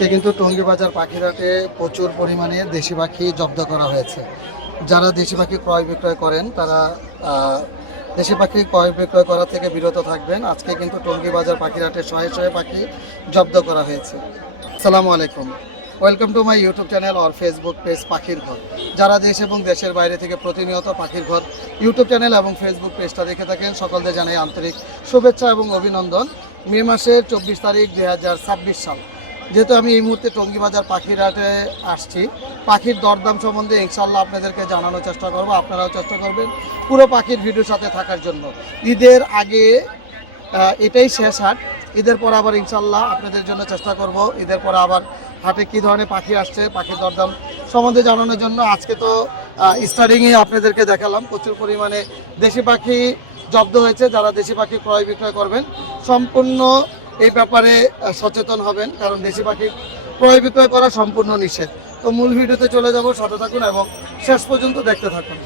আজকে কিন্তু টঙ্গীবাজার পাখিরহাটে প্রচুর পরিমাণে দেশি পাখি জব্দ করা হয়েছে। যারা দেশি পাখি ক্রয় বিক্রয় করেন তারা দেশি পাখি ক্রয় বিক্রয় করা থেকে বিরত থাকবেন। আজকে কিন্তু টঙ্গীবাজার পাখিরহাটে শয়ে শয়ে পাখি জব্দ করা হয়েছে। আসসালামু আলাইকুম, welcome to my YouTube channel or Facebook page পাখির ঘর। যারা দেশ এবং দেশের বাইরে থেকে প্রতিনিয়ত পাখির ঘর ইউটিউব চ্যানেল এবং ফেসবুক পেজটা দেখে থাকেন, সকলদের জানাই আন্তরিক শুভেচ্ছা এবং অভিনন্দন। মে মাসের 24 তারিখ 2026 সাল। যেহেতু আমি এই মুহূর্তে টঙ্গীবাজার পাখিরহাটে আসছি, পাখির দরদাম সম্বন্ধে ইনশাল্লাহ আপনাদেরকে জানানোর চেষ্টা করব, আপনারাও চেষ্টা করবেন পুরো পাখির ভিডিওর সাথে থাকার জন্য। ঈদের আগে এটাই শেষ হাট, ঈদের পর আবার ইনশাল্লাহ আপনাদের জন্য চেষ্টা করব ঈদের পর আবার হাটে কী ধরনের পাখি আসছে পাখির দরদাম সম্বন্ধে জানানোর জন্য। আজকে তো স্টার্টিংয়ে আপনাদেরকে দেখালাম প্রচুর পরিমাণে দেশি পাখি জব্দ হয়েছে। যারা দেশি পাখি ক্রয় বিক্রয় করবেন সম্পূর্ণ এই ব্যাপারে সচেতন হবেন, কারণ দেশি পাখি ক্রয় বিক্রয় করা সম্পূর্ণ নিষেধ। তো মূল ভিডিওতে চলে যাব, সাথে থাকুন এবং শেষ পর্যন্ত দেখতে থাকুন।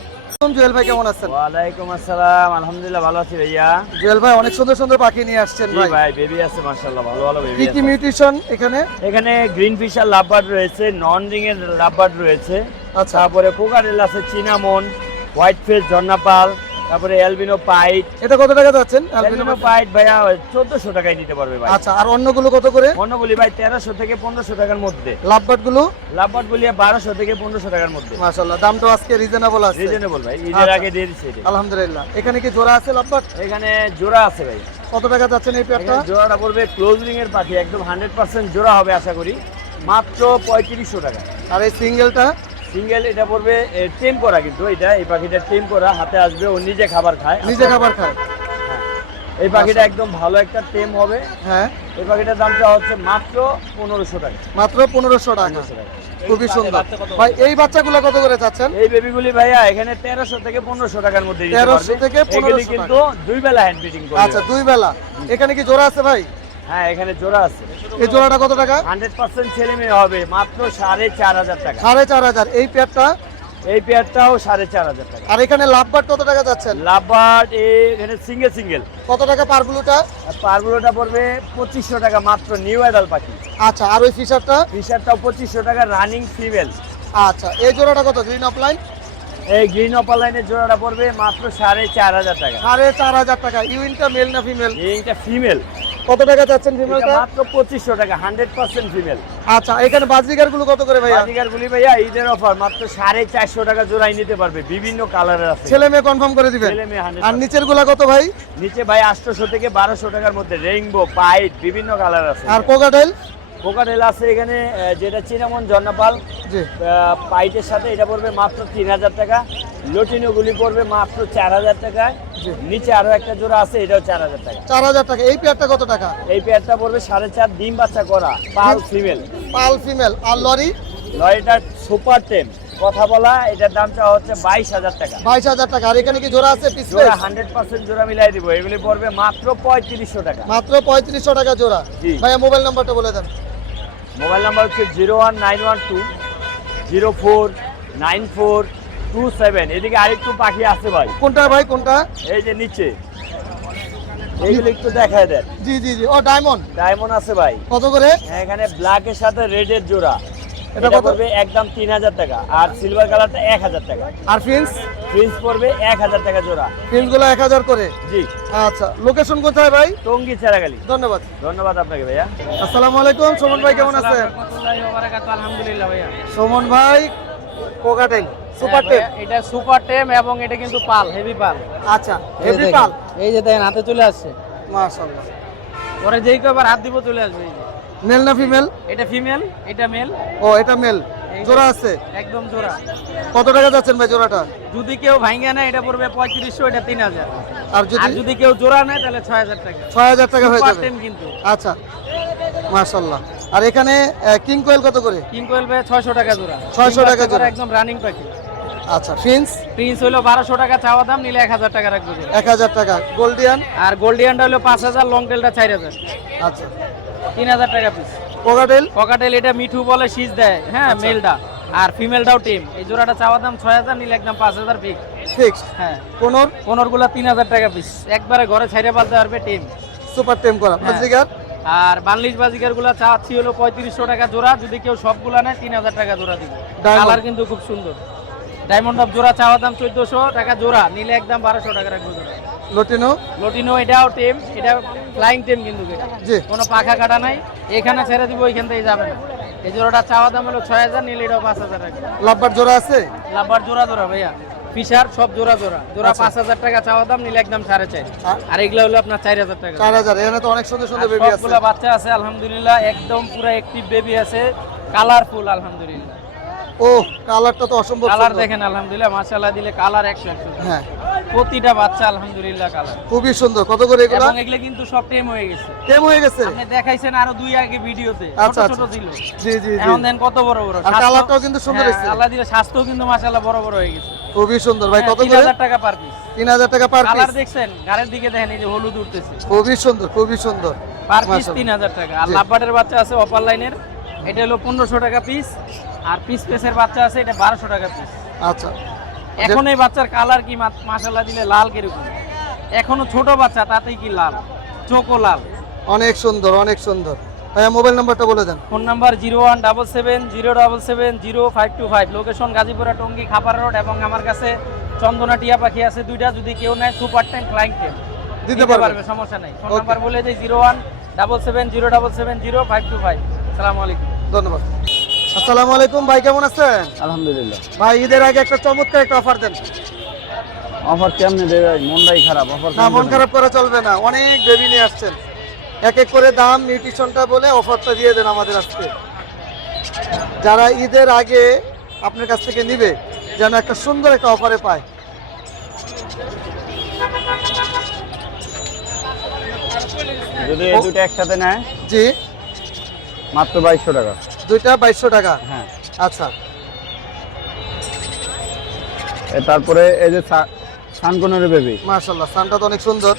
জুয়েল ভাই কেমন আছেন? ওয়ালাইকুম আসসালাম, আলহামদুলিল্লাহ ভালো আছি ভাইয়া। জুয়েল ভাই অনেক সুন্দর সুন্দর পাখি নিয়ে আসছেন ভাই। ভাই বেবি আছে মাশাআল্লাহ, ভালো ভালো বেবি কি আছে। কি মিউটেশন এখানে? এখানে গ্রিন ফিশার লাভবার্ড রয়েছে, নন রিং এর লাভবার্ড রয়েছে, আচ্ছা, তারপরে কোকারেল আছে, চিনামন, হোয়াইট ফেস, ঝর্ণাপাল, তারপরে অ্যালবিনো পাইট। এটা কত টাকা যাচ্ছেন? অ্যালবিনো পাইট ভাইয়া 1400 টাকায় নিতে পারবে ভাই। আচ্ছা, আর অন্যগুলো কত করে? অন্যগুলি ভাই 1300 থেকে 1500 টাকার মধ্যে। লাভবার্ড গুলো? লাভবার্ড গুলি 1200 থেকে 1500 টাকার মধ্যে। মাশাআল্লাহ, দামটা আজকে রিজনেবল আছে। রিজনেবল ভাই, ঈদের আগে দিয়ে দিচ্ছে এটা। আলহামদুলিল্লাহ। এখানে কি জোড়া আছে লাভবার্ড? এখানে জোড়া আছে ভাই। কত টাকা যাচ্ছেন এই পেয়ারটা? এখানে জোড়াটা পড়বে ক্লোজ রিং এর পাখি, একদম 100% জোড়া হবে আশা করি, মাত্র 3500 টাকা। আর এই সিঙ্গেলটা? সিঙ্গেল এটা পড়বে টেম করা, কিন্তু এটা এই পাখিটা টেম করা, হাতে আসবে, ও নিজে খাবার খায়। নিজে খাবার খায়? এই পাখিটা একদম ভালো একটা টেম হবে। হ্যাঁ, এই পাখিটার দামটা হচ্ছে মাত্র 1500 টাকা। মাত্র 1500 টাকা। 1500 টাকা। খুবই সুন্দর ভাই। এই বাচ্চাগুলো কত করে চাচ্ছেন? এই বেবিগুলি ভাইয়া এখানে 1300 থেকে 1500 টাকার মধ্যে দিতে 1300 পারবে। থেকে 1500 এগুলি কিন্তু দুই বেলা হ্যান্ড ফিটিং করবে। আচ্ছা, দুই বেলা। এখানে কি জোড়া আছে ভাই? হ্যাঁ, এখানে জোড়া আছে। এই জোড়াটা কত টাকা? 100% ছেলে মেয়ে হবে, মাত্র 4500 টাকা। 4500। এই পেয়ারটা? এই পেয়ারটাও 4500 টাকা। আর এখানে লাভবার্ড কত টাকা যাচ্ছেন? লাভবার্ড এখানে সিঙ্গেল সিঙ্গেল কত টাকা পারগুলোটা? পারগুলোটা পড়বে 2500 টাকা, মাত্র নিউ অ্যাডাল পাখি। আচ্ছা, আর ওই ফিশারটা? ফিশারটাও 2500 টাকা, রানিং ফিমেল। আচ্ছা, এই জোড়াটা কত? Green offline? এই গ্রিন অপার লাইনের জোড়াটা পড়বে মাত্র 4500 টাকা। 4500 টাকা। ইউইনটা মেল না ফিমেল? এইটা ফিমেল। কত টাকা যাচ্ছেন ফিমেলটা? মাত্র 2500 টাকা, 100% ফিমেল। আচ্ছা, এখানে বাজিগার গুলো কত করে ভাইয়া? বাজিগার গুলি ভাইয়া ঈদের অফার, মাত্র 450 টাকা জোড়াই নিতে পারবে, বিভিন্ন কালারের আছে। ছেলে মেয়ে কনফার্ম করে দিবেন? ছেলে মেয়ে 100%। আর নিচের গুলা কত ভাই? নিচে ভাই 800 থেকে 1200 টাকার মধ্যে, রেইনবো, পাইট, বিভিন্ন কালার আছে। আর কোকাটেল? কোকাটেল আছে এখানে, যেটা চিনামন, ঝর্ণাপাল, জি। পাইটের সাথে এটা পড়বে মাত্র 3000 টাকা। লটিনো গুলি পড়বে মাত্র 4000 টাকায়। নিচে আরো একটা জোড়া আছে, এটাও 4000 টাকা। 4000 টাকা। এই পেয়ারটা কত টাকা? এই পেয়ারটা পড়বে 4.5, ডিম বাচ্চা করা, পাল ফিমেল। পাল ফিমেল। আর লরি? লরিটা সুপার টেম, কথা বলা, এটার দামটা হচ্ছে 22000 টাকা। 22000 টাকা। আর এখানে কি জোড়া আছে? জোড়া 100% জোড়া মিলাই দিব, এগুলি পড়বে মাত্র 3500 টাকা। মাত্র 3500 টাকা জোড়া। জি। ভাইয়া মোবাইল নাম্বারটা বলে দেন। মোবাইল নাম্বার হচ্ছে 01912049427। এদিকে আরেকটু পাখি আছে ভাই। কোনটা ভাই, কোনটা? এই যে নিচে, এইগুলো একটু দেখায় দেন। জি জি জি। ও ডায়মন্ড? ডায়মন্ড আছে ভাই। কত করে? এখানে ব্ল্যাক এর সাথে রেড এর জোড়া, এটা এটা কত? পড়বে একদম 3000 টাকা। আর সিলভার কালারটা 1000 টাকা। আর ফিন্স? প্রিন্স পড়বে 1000 টাকা জোড়া। ফিন্স গুলো 1000 করে? জি। আচ্ছা, লোকেশন কোথায় ভাই? টঙ্গী চেরাগালি। ধন্যবাদ। ধন্যবাদ আপনাকে ভাইয়া। আসসালামু আলাইকুম, সুমন ভাই কেমন আছেন? আলহামদুলিল্লাহ ভাইয়া। সুমন ভাই, কোকাটেল সুপার টেপ? এটা সুপার টেম এবং এটা কিন্তু পাল, হেভি পাল। আচ্ছা, হেভি পাল। এই যে দেখেন হাতে চলে আসছে, মাশাআল্লাহ। পরে যেই কবার হাত দিব চলে আসবে। এই যে মেল না ফিমেল? এটা ফিমেল, এটা মেল। ও, এটা মেল। জোড়া আছে? একদম জোড়া। কত টাকা যাচ্ছেন ভাই জোড়াটা? যদি কেউ ভাঙ্গা নেয় এটা পড়বে 3500, এটা 3000। আর আর যদি যদি কেউ জোড়া নেয় তাহলে 6000 টাকা। 6000 টাকা হয়ে সুপার যাবে? টেম কিন্তু। আচ্ছা, মাশাআল্লাহ। আর এখানে কিং কোয়েল কত করে? কিং কোয়েল ভাই 600 টাকা জোড়া। 600 টাকা জোড়া। একদম রানিং পাখি। আচ্ছা, ফিন্স? প্রিন্স হলো 1200 টাকা চাওয়া দাম, নিলে 1000 টাকা রাখবো। 1000 টাকা। গোল্ডিয়ান? আর গোল্ডিয়ানটা হলো 5000, লং টেলটা 4000। আচ্ছা। 3000 টাকা পিস। কোকাটেল? ককাটেল এটা মিঠু বলে, শীষ দেয়, হ্যাঁ মেলটা। আর ফিমেলটাও টিম। এই জোড়াটা চাওয়া দাম 6000, নিলে একদম 5000 ফিক্স। ফিক্স? হ্যাঁ। কোনর? কোনরগুলা 3000 টাকা পিস, একবারে ঘরে ছাইরে পালতে পারবে টিম। সুপার টেম করা। হ্যাঁ। বাজিগার? আর বাংলিশ বাজিকার গুলা চাচ্ছি হলো 3500 টাকা জোড়া, যদি কেউ সবগুলা নেয় 3000 টাকা জোড়া দিব। Diamond? কালার কিন্তু খুব সুন্দর। ডায়মন্ড অফ জোড়া চাওয়া দাম 1400 টাকা জোড়া, নিলে একদম 1200 টাকা রাখবো জোড়া। লটিনো? লটিনো এটাও টেম, এটা ফ্লাইং টেম কিন্তু এটা। জি। কোনো পাখা কাটা নাই, এখানে ছেড়ে দিব, ওইখান থেকে যাবে না। এই জোড়াটা চাওয়া দাম হলো 6000, নিলে এটাও 5000 টাকা। লাভবার জোড়া আছে? লাভবার জোড়া জোড়া ভাইয়া, ফিশার সব জোড়া জোড়া জোড়া আচ্ছা। 5000 টাকা চাওয়া দাম, নিলে একদম 4.5। আর এগুলা হলো আপনার 4000 টাকা। 4000। এখানে তো অনেক সুন্দর সুন্দর বেবি আছে। সবগুলা বাচ্চা আছে আলহামদুলিল্লাহ, একদম পুরো অ্যাক্টিভ বেবি আছে, কালারফুল আলহামদুলিল্লাহ। ও কালারটা তো অসম্ভব কালার সুন্দর। দেখেন আলহামদুলিল্লাহ, মাশাআল্লাহ দিলে কালার 100। হ্যাঁ, প্রতিটা বাচ্চা আলহামদুলিল্লাহ কালার। খুবই সুন্দর। কত করে এগুলা? এবং এগুলো কিন্তু সব টেম হয়ে গেছে। টেম হয়ে গেছে? আপনি দেখাইছেন আরো 2 আগে ভিডিওতে, আচ্ছা, ছোট ছোট আচ্ছা। ছিল। জি জি জি। এখন দেন কত বড় বড়। আর কালারটাও কিন্তু সুন্দর হ্যাঁ, হয়েছে। আল্লাহ দিলে স্বাস্থ্য কিন্তু মাশাআল্লাহ বড় বড় হয়ে গেছে। খুবই সুন্দর ভাই। কত করে? 3000 টাকা পার পিস। 3000 টাকা পার কালার পিস। দেখছেন, গাড়ির দিকে দেখেন, এই যে হলুদ উঠতেছে। খুবই সুন্দর, খুবই সুন্দর। পার পিস মাশাআল্লাহ। 3000 টাকা। আর জি। লাভবার্ডের বাচ্চা আছে অপার লাইনের, এটা হলো 1500 টাকা পিস। আর পিস পেসের বাচ্চা আছে, এটা 1200 টাকা পিস। আচ্ছা। এখন এই বাচ্চার কালার কি মাশাআল্লাহ দিলে লাল কিরকম, এখনো ছোট বাচ্চা তাতেই কি লাল, চোখও লাল। অনেক সুন্দর, অনেক সুন্দর। ভাইয়া মোবাইল নাম্বারটা বলে দেন। Phone number 01770770525, location Gazipura Tongi খাপার রোড। এবং আমার কাছে চন্দনা টিয়া পাখি আছে 2টা, যদি কেউ নেয় সুপার টাইম ফ্লাইং টেম দিতে পারবে। সমস্যা নাই। Phone Okay. নাম্বার বলে দেই 01770770525। আসসালামু আলাইকুম। ধন্যবাদ। আসসালামু আলাইকুম ভাই, কেমন আছেন? আলহামদুলিল্লাহ। ভাই ঈদের আগে একটা চমৎকার একটা অফার দেন। অফার কেমনে দেবে? মনটাই খারাপ। অফার না, মন খারাপ করা চলবে না, অনেক বেবি নিয়ে আসছেন। এক এক করে দাম, নিউট্রিশনটা বলে অফারটা দিয়ে দেন আমাদের আজকে। যারা ঈদের আগে আপনার কাছ থেকে নিবে যেন একটা সুন্দর একটা অফারে পায়। যদি এই দুটো একসাথে নেয় জি, মাত্র 2200 টাকা। দুইটা 2200 টাকা। হ্যাঁ। আচ্ছা। তারপরে এই যে সানকনের বেবি, মাশাআল্লাহ, সানটা তো অনেক সুন্দর।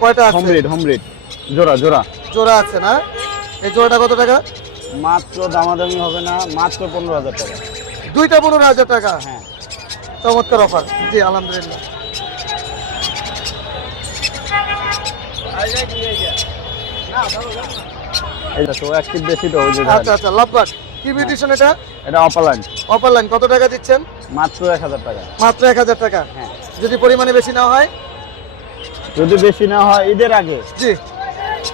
কয়টা আছে? হোম ব্রিড জোড়া জোড়া জোড়া আছে না? এই জোড়াটা কত টাকা? মাত্র দামাদামি হবে না, মাত্র 15000 টাকা। দুইটা 15000 টাকা। হ্যাঁ। চমৎকার অফার। জি আলহামদুলিল্লাহ। এই তো অ্যাক্টিভ বেশি তো ওই যে আচ্ছা আচ্ছা, লাভবার্ড কি বিউটিশন এটা? এটা অপালাইন, অফার লাইন কত টাকা দিচ্ছেন? মাত্র 1000 টাকা। মাত্র 1000 টাকা। হ্যাঁ। যদি পরিমাণে বেশি না হয়? যদি বেশি না হয় ঈদের আগে, জি।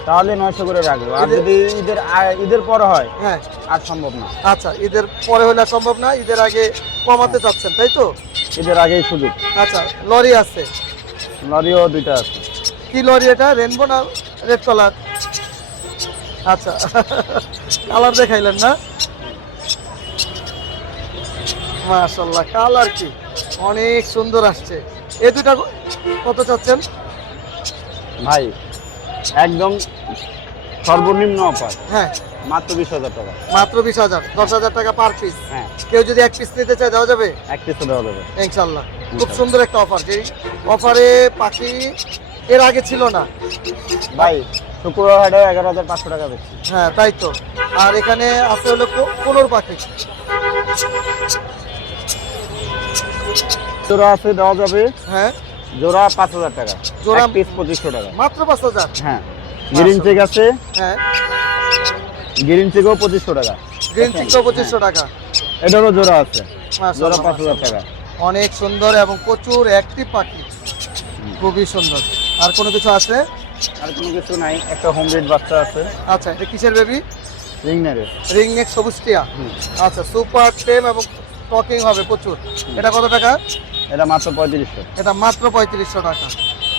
তাহলে 900 করে রাখবো। আর যদি ঈদের পরে হয়, হ্যাঁ। আর সম্ভব না। আচ্ছা, ঈদের পরে হলে আর সম্ভব না, ঈদের আগে কমাতে চাচ্ছেন তাই তো? ঈদের আগেই সুযোগ। আচ্ছা, লরি আছে? লরিও 2টা আছে। কি লরি এটা? রেনবো না রেড কালার? আচ্ছা, কালার দেখাইলেন না? মাশাআল্লাহ, কালার কি অনেক সুন্দর আসছে। এই দুটা কত চাচ্ছেন? ভাই একদম সর্বনিম্ন অফার, হ্যাঁ, মাত্র 20000 টাকা। মাত্র 20000, 10000 টাকা পার পিস। হ্যাঁ, কেউ যদি এক পিস নিতে চায় দেওয়া যাবে? এক পিসে দেওয়া যাবে। ইনশাআল্লাহ। খুব সুন্দর একটা অফার, যেই অফারে পাখি এর আগে ছিল না। ভাই শুক্রবার হাটে 11500 টাকা বেশি। হ্যাঁ তাই তো। আর এখানে আছে হলো কোনোর পাখি। জোড়া আছে, দেওয়া যাবে। হ্যাঁ, জোড়া 5000 টাকা, জোড়া জোড়া পিস 2500 টাকা। মাত্র 5000। হ্যাঁ। গ্রিন চেক আছে, হ্যাঁ, গ্রিন চেকও 2500 টাকা। গ্রিন চিকো 2500 টাকা। এটারও জোড়া আছে, মাশাআল্লাহ, জোড়া 5000 টাকা। অনেক সুন্দর এবং প্রচুর অ্যাক্টিভ পাখি, খুবই সুন্দর। আর কোনো কিছু আছে? আর কোনো কিছু নাই। একটা হোম ব্রিড বাচ্চা আছে, আচ্ছা, এটা কিসের বেবি? রিংনারের। রিং নেক সবুজ টিয়া। আচ্ছা, সুপার টেম এবং টকিং হবে প্রচুর। এটা কত টাকা? এটা মাত্র 3500। এটা মাত্র 3500 টাকা।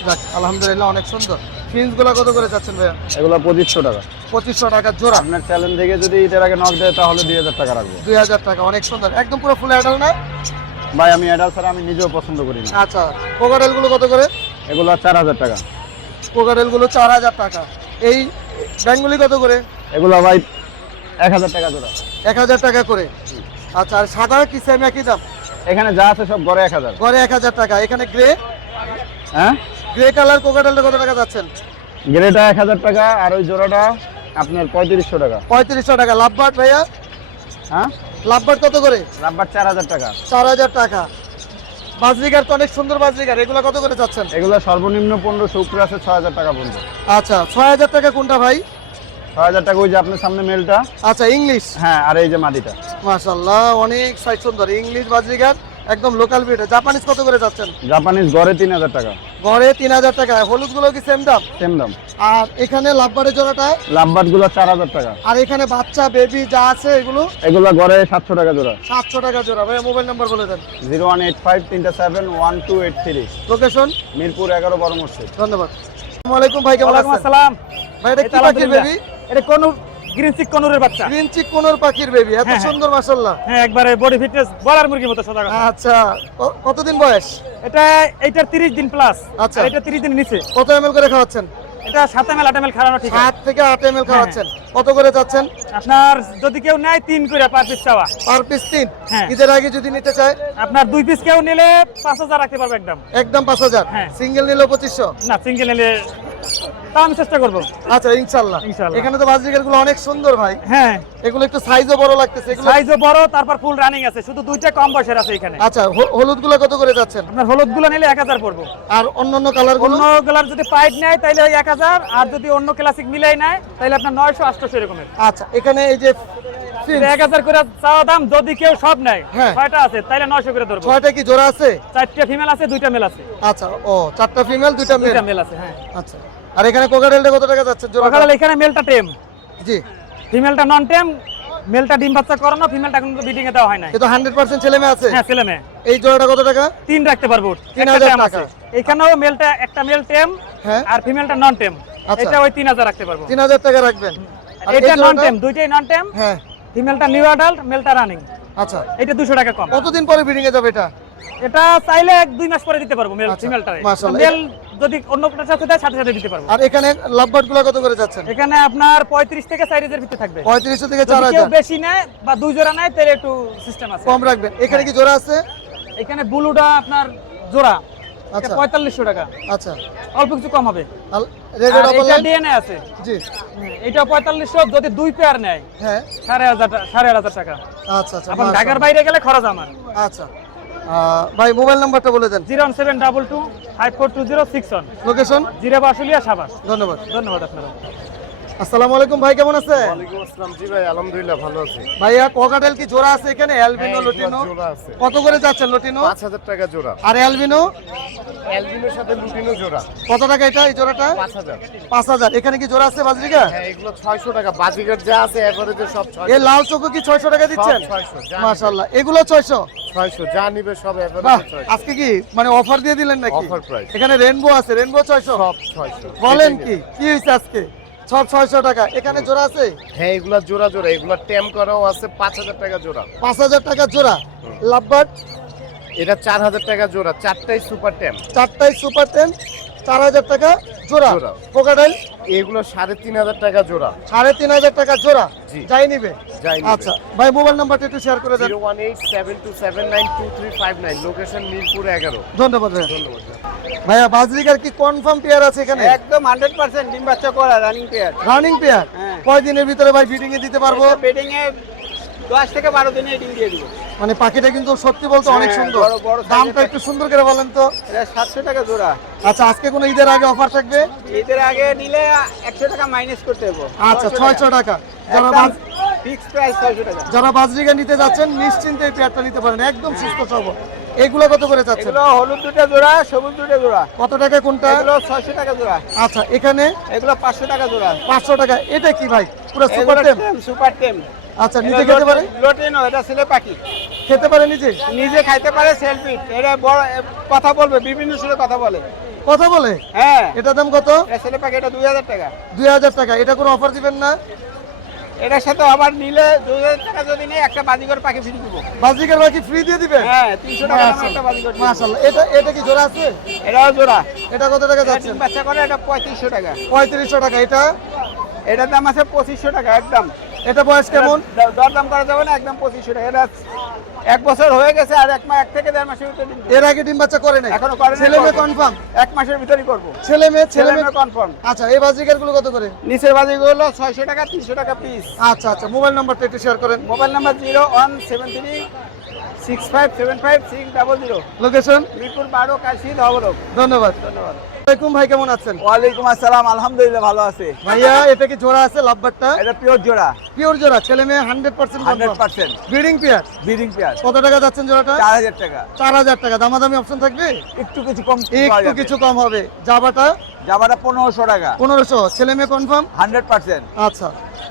যাক আলহামদুলিল্লাহ, অনেক সুন্দর। ফিন্সগুলো কত করে চাচ্ছেন ভাইয়া? এগুলো 2500 টাকা। 2500 টাকা জোড়া। আপনার চ্যালেঞ্জ থেকে যদি ঈদের আগে নক দেয় তাহলে 2000 টাকা রাখবো। 2000 টাকা, অনেক সুন্দর, একদম পুরো ফুল অ্যাডাল না? ভাই আমি অ্যাডাল ছাড়া আমি নিজেও পছন্দ করি না। আচ্ছা, কোকাটেলগুলো কত করে? এগুলো 4000 টাকা। কোকাটেলগুলো 4000 টাকা। এই ব্যাংগুলি কত করে? এগুলো ভাই 1000 টাকা জোড়া। 1000 টাকা করে। আচ্ছা, আর সাদা কি সেম একই দাম? এখানে যা আছে সব গড়ে 1000। গড়ে 1000 টাকা। এখানে গ্রে, হ্যাঁ, গ্রে কালার কোকাটেলটা কত টাকা যাচ্ছেন? গ্রেটা 1000 টাকা, আর ওই জোড়াটা আপনার 3500 টাকা। 3500 টাকা। লাভবার্ড ভাইয়া? হ্যাঁ, লাভবার্ড কত করে? রাব্বার 4000 টাকা। 4000 টাকা। বাজরিগার তো অনেক সুন্দর বাজরিগার, এগুলো কত করে যাচ্ছেন? এগুলো সর্বনিম্ন 1500, উপরে আছে 6000 টাকা পর্যন্ত। আচ্ছা, 6000 টাকা কোনটা ভাই? 6000 টাকা। ওই যে আপনার সামনে মেলটা। আচ্ছা ইংলিশ। হ্যাঁ, আর এই যে মাদিটা। মাশাআল্লাহ অনেক সাইজ সুন্দর ইংলিশ বাজরিগার, একদম লোকাল ব্রিড। জাপানিজ কত করে যাচ্ছেন? জাপানিজ গড়ে 3000 টাকা। গড়ে 3000 টাকা। হলুদ গুলো কি সেম দাম? সেম দাম। আর এখানে লাভবারের জোড়াটা? লাভবার্ড গুলো 4000 টাকা। আর এখানে বাচ্চা বেবি যা আছে এগুলো? এগুলো গড়ে 700 টাকা জোড়া। 700 টাকা জোড়া। ভাই মোবাইল নাম্বার বলে দেন। 0185371283। লোকেশন? মিরপুর 11 বড় মসজিদ। ধন্যবাদ। আসসালামু আলাইকুম ভাই, কেমন ওয়ালাইকুম আছেন? আসসালাম। ভাই এটা কি পাখির বেবি? এটা কোন গ্রিন চিক কোনুরের বাচ্চা। গ্রিন চিক কোনর পাখির বেবি, এত হ্যাঁ, সুন্দর মাশাআল্লাহ। হ্যাঁ, একবারে বডি ফিটনেস বলার মুরগির মতো সোজা কথা। আচ্ছা কতদিন বয়স? এইটার 30 দিন প্লাস। আচ্ছা। আর এটা 30 দিন নিচে। কত ml করে খাওয়াচ্ছেন? এটা 7 ml 8 ml খাওয়ানো ঠিক আছে। 7 থেকে 8 ml খাওয়াচ্ছেন। কত করে চাচ্ছেন? আপনার যদি কেউ নেয় 3 করে পার পিস চাওয়া। Per piece 3? হ্যাঁ। ঈদের আগে যদি নিতে চায়? আপনার 2 পিস কেউ নিলে 5000 রাখতে পারবে একদম। একদম 5000। হ্যাঁ। সিঙ্গেল নিলে 2500? না, সিঙ্গেল নিলে তাও আমি চেষ্টা করব। আচ্ছা ইনশাআল্লাহ। ইনশাআল্লাহ। এখানে তো বাজরিগার গুলো অনেক সুন্দর ভাই। হ্যাঁ, এগুলো একটু সাইজও বড় লাগতেছে এগুলো। সাইজও বড়, তারপর ফুল রানিং আছে, শুধু দুইটা কম বয়সের আছে এখানে। আচ্ছা হলুদ গুলো কত করে যাচ্ছেন? আপনার হলুদ গুলো নিলে 1000 পড়বো। আর অন্যান্য কালার গুলো? অন্য কালার যদি পাইট নেয় তাহলে ওই 1000, আর যদি অন্য ক্লাসিক মিলাই নেয় তাহলে আপনার 900 800 এরকমের। আচ্ছা এখানে এই যে ফিন্স, 1000 করে চাওয়া দাম। যদি কেউ সব নেয়, হ্যাঁ। 6টা আছে তাহলে 900 করে ধরবো। 6টা কি জোড়া আছে? 4টা ফিমেল আছে, 2টা মেল আছে। আচ্ছা ও 4টা ফিমেল 2টা মেল। 2টা মেল আছে, হ্যাঁ। আচ্ছা আর এখানে কোকাটেলটা কত টাকা যাচ্ছে জোড়া? সকালে এখানে মেলটা টেম, জি। ফিমেলটা নন টেম। মেলটা ডিম বাচ্চা করানো, ফিমেলটা এখন ব্রিডিং এ দেওয়া হয় না। এ তো 100% ছেলে মেয়ে আছে? হ্যাঁ, ছেলে মেয়ে। এই জোড়াটা কত টাকা? 3 রাখতে পারবো। 3000 একটা টেম টাকা। আছে। এখানেও মেলটা একটা মেল টেম, হ্যাঁ। আর ফিমেলটা নন টেম। আচ্ছা। এটা ওই 3000 রাখতে পারবো। 3000 টাকা রাখবেন। আর এই এটা নন জোড়াটা? টেম, দুইটাই নন টেম। হ্যাঁ। ফিমেলটা নিউ অ্যাডাল্ট, মেলটা রানিং। আচ্ছা এটা 200 টাকা কম। কতদিন পরে ব্রিডিং এ যাবে এটা? এটা চাইলে 1-2 মাস পরে দিতে পারবো মেল আচ্ছা, ফিমেলটা। মাশাআল্লাহ। মেল যদি অন্য কোটার সাথে দেয় সাথে সাথে দিতে পারবো। আর এখানে লাভবার্ড গুলো কত করে যাচ্ছেন? এখানে আপনার 35 থেকে 4000 ভিতরে থাকবে। 3500 থেকে যদি কেউ 4000 বেশি নেয় বা 2 জোড়া নেয় তাহলে একটু সিস্টেম আছে। কম রাখবেন। এখানে কি জোড়া আছে? এখানে ব্লুটা আপনার জোড়া আচ্ছা 4500 টাকা, আচ্ছা। অল্প কিছু কম হবে। আর রেড আর ডাবল এটা লাইন? ডিএনএ আছে। জি। এটা 4500, যদি 2 পেয়ার নেয় হ্যাঁ 1500 টাকা। আচ্ছা আচ্ছা। এখন মাশাআল্লাহ। ঢাকার বাইরে গেলে খরচ আমার। আচ্ছা ভাই মোবাইল নাম্বারটা বলে দেন। 01722542061। লোকেশন? জিরা বাসুলিয়া, সাভার। ধন্যবাদ। ধন্যবাদ আপনারা। আসসালামু আলাইকুম ভাই, কেমন আছেন? ওয়ালাইকুম আসসালাম। জি ভাই, আলহামদুলিল্লাহ ভালো আছি। ভাইয়া কোকাটেল কি জোড়া আছে এখানে? অ্যালবিনো হ্যাঁ, লুটিনো এগুলো জোড়া আছে। কত করে যাচ্ছেন? লুটিনো 5000 টাকা জোড়া। আর অ্যালবিনো অ্যালবিনোর সাথে লুটিনো জোড়া কত টাকা এটা এই জোড়াটা? 5000। 5000। এখানে কি জোড়া আছে বাজরিকা? হ্যাঁ, এগুলো 600 টাকা। বাজিগার যা আছে এভারেজে সব 600। এই লাল চোখো কি 600 টাকা দিচ্ছেন? 600 যা মাশাআল্লাহ। এগুলো 600? 600 যা নিবে সব বাহ, এভারেজে 600। আজকে কি মানে অফার দিয়ে দিলেন নাকি? Offer price। এখানে রেনবো আছে, রেনবো 600? সব 600। বলেন কি কি হইছে আজকে? সব 600 টাকা। এখানে জোড়া আছে? হ্যাঁ, এগুলা জোড়া জোড়া। এগুলা টেম করাও আছে 5000 টাকা জোড়া। 5000 টাকা জোড়া। লাভবার্ড এটা 4000 টাকা জোড়া। চারটাই সুপার টেম। চারটাই সুপার 10, 4000 টাকা জোড়া। জোড়া। কোকাটেল এগুলো 3500 টাকা জোড়া। 3500 টাকা জোড়া। জি। যাই নিবে? যাই নিবে। আচ্ছা ভাই মোবাইল নাম্বারটা একটু শেয়ার করে দেন। 01872792359। লোকেশন মিরপুর 11। ধন্যবাদ ভাই। ধন্যবাদ। ভাইয়া বাজরিকার কি কনফার্ম পেয়ার আছে এখানে? একদম 100% ডিম বাচ্চা করা রানিং পেয়ার। Running pair? হ্যাঁ। কয়দিনের ভিতরে ভাই ফিটিং এ দিতে পারবো? বেডিং এ 10 থেকে 12 দিনে ডিম দিয়ে দিব। মানে পাখিটা কিন্তু সত্যি বলতে অনেক হ্যাঁ, সুন্দর। বড় বড় দামটা size-এর একটু সুন্দর করে বলেন তো। এটা 700 টাকা জোড়া। আচ্ছা আজকে কোনো ঈদের আগে অফার থাকবে? ঈদের আগে নিলে 100 টাকা মাইনাস করতে হবে। আচ্ছা 600 টাকা। যারা ফিক্স প্রাইস 600 টাকা। যারা বাজরিকা নিতে যাচ্ছেন নিশ্চিন্তে এই পেয়ারটা নিতে পারেন, একদম সুস্থ সবল। এগুলো কত করে যাচ্ছেন? এগুলো হলুদ দুটো জোড়া, সবুজ দুটো জোড়া। কত টাকা কোনটা? এগুলো 600 টাকা জোড়া। আচ্ছা এখানে এগুলো 500 টাকা জোড়া। 500 টাকা। এটা কি ভাই পুরো সুপার টেম? সুপার টেম। আচ্ছা নিজে খেতে পারে? লোটেনো, এটা ছেলে পাখি। খেতে পারে নিজে? নিজে খাইতে পারে, সেলফি। এটা বড় কথা বলবে, বিভিন্ন সুরে কথা বলে। কথা বলে? হ্যাঁ, এটার দাম কত? এটা ছেলে পাখি, এটা 2000 টাকা। 2000 টাকা। এটা কোনো অফার দিবেন না? এটার সাথে আবার নিলে 2000 টাকা যদি নেই একটা বাজিগর পাখি ফ্রি দিব। বাজরিকার বাকি ফ্রি দিয়ে দিবেন? হ্যাঁ, 300 টাকা দামের একটা বাজিগর দিব। মাশাআল্লাহ। এটা কি জোড়া আছে? এটাও জোড়া। এটা কত টাকা এটা যাচ্ছে? ডিম বাচ্চা করে, এটা 3500 টাকা। 3500 টাকা। এটা এটার দাম আছে 2500 টাকা একদম। এটা বয়স কেমন? দর দাম করা যাবে না, একদম 2500 টাকা। এটা 1 বছর হয়ে গেছে, আর 1 থেকে 1.5 মাসের ভিতরে ডিম দিবে। এর আগে ডিম বাচ্চা করে নাই? এখনো করে নাই। ছেলে মেয়ে কনফার্ম? 1 মাসের ভিতরেই করব। ছেলে মেয়ে কনফার্ম। আচ্ছা এই বাজরিকার গুলো কত করে? নিচের বাজিগুলো 600 টাকা, 300 টাকা পিস। আচ্ছা আচ্ছা মোবাইল নাম্বারটা একটু শেয়ার করেন। Mobile number 01736575600। লোকেশন? মিরপুর 12 কাশী ধবলক। ধন্যবাদ। ধন্যবাদ। আসসালামাইকুম ভাই, কেমন আছেন? ওয়ালাইকুম আসসালাম, আলহামদুলিল্লাহ ভালো আছে। ভাইয়া এটা কি জোড়া আছে লাভবারটা? এটা পিওর জোড়া, পিওর জোড়া, ছেলে মেয়ে 100% 100% ব্রিডিং পেয়ার। Breeding pair. কত টাকা যাচ্ছেন জোড়াটা? 4000 টাকা। 4000 টাকা। দামাদামি অপশন থাকবে? একটু কিছু কম একটু কিছু কম হবে। জাবাটা জামাটা 1500 টাকা। 1500। ছেলে মেয়ে কনফার্ম? 100%। আচ্ছা,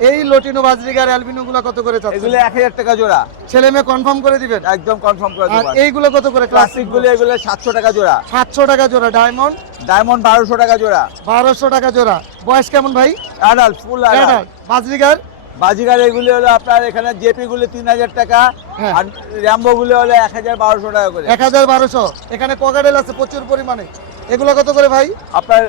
এই লটিনো বাজরিগার অ্যালবিনো গুলো কত করে চাচ্ছেন? এগুলো 1000 টাকা জোড়া। ছেলে মেয়ে কনফার্ম করে দিবেন? একদম কনফার্ম করে আর দেব। এইগুলো কত করে? ক্লাসিক গুলো এগুলো 700 টাকা জোড়া। 700 টাকা জোড়া। ডায়মন্ড? ডায়মন্ড 1200 টাকা জোড়া। 1200 টাকা জোড়া। বয়স কেমন ভাই? Adult, full adult. Budgerigar? Baazigar এগুলো হলো আপনার এখানে জেপি গুলো 3000 টাকা, হ্যাঁ। আর র্যাম্বো গুলো হলো 1200 টাকা করে। 1200। এখানে কগাডেল আছে প্রচুর পরিমাণে। এগুলো কত করে ভাই? আপনার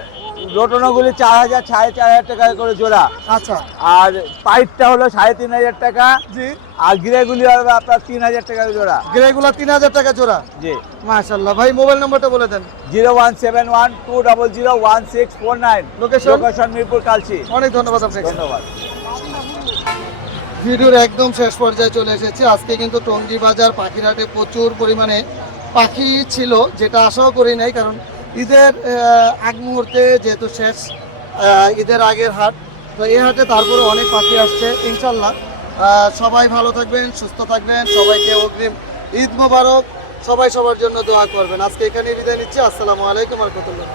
লোটনো গুলি 4000 4500 টাকা করে জোড়া। আচ্ছা আর পাইপটা হলো 3500 টাকা। জি। আর গ্রেগুলি হবে আপনার 3000 টাকা জোড়া। গ্রেগুলা 3000 টাকা জোড়া। জি। মাশাআল্লাহ। ভাই মোবাইল নম্বরটা বলে দেন। 01712001649। লোকেশন? মিরপুর কালচি। অনেক ধন্যবাদ আপনাকে। ধন্যবাদ। ভিডিওর একদম শেষ পর্যায়ে চলে এসেছি। আজকে কিন্তু টঙ্গী বাজার পাখিরহাটে প্রচুর পরিমাণে পাখি ছিল, যেটা আশাও করি নাই, কারণ ঈদের আগ মুহূর্তে যেহেতু শেষ ঈদের আগের হাট, তো এই হাটে তারপরে অনেক পাখি আসছে ইনশাল্লাহ। সবাই ভালো থাকবেন, সুস্থ থাকবেন, সবাইকে অগ্রিম ঈদ মোবারক। সবাই সবার জন্য দোয়া করবেন। আজকে এখানে বিদায় নিচ্ছি। আসসালামু আলাইকুম ওয়া রাহমাতুল্লাহ।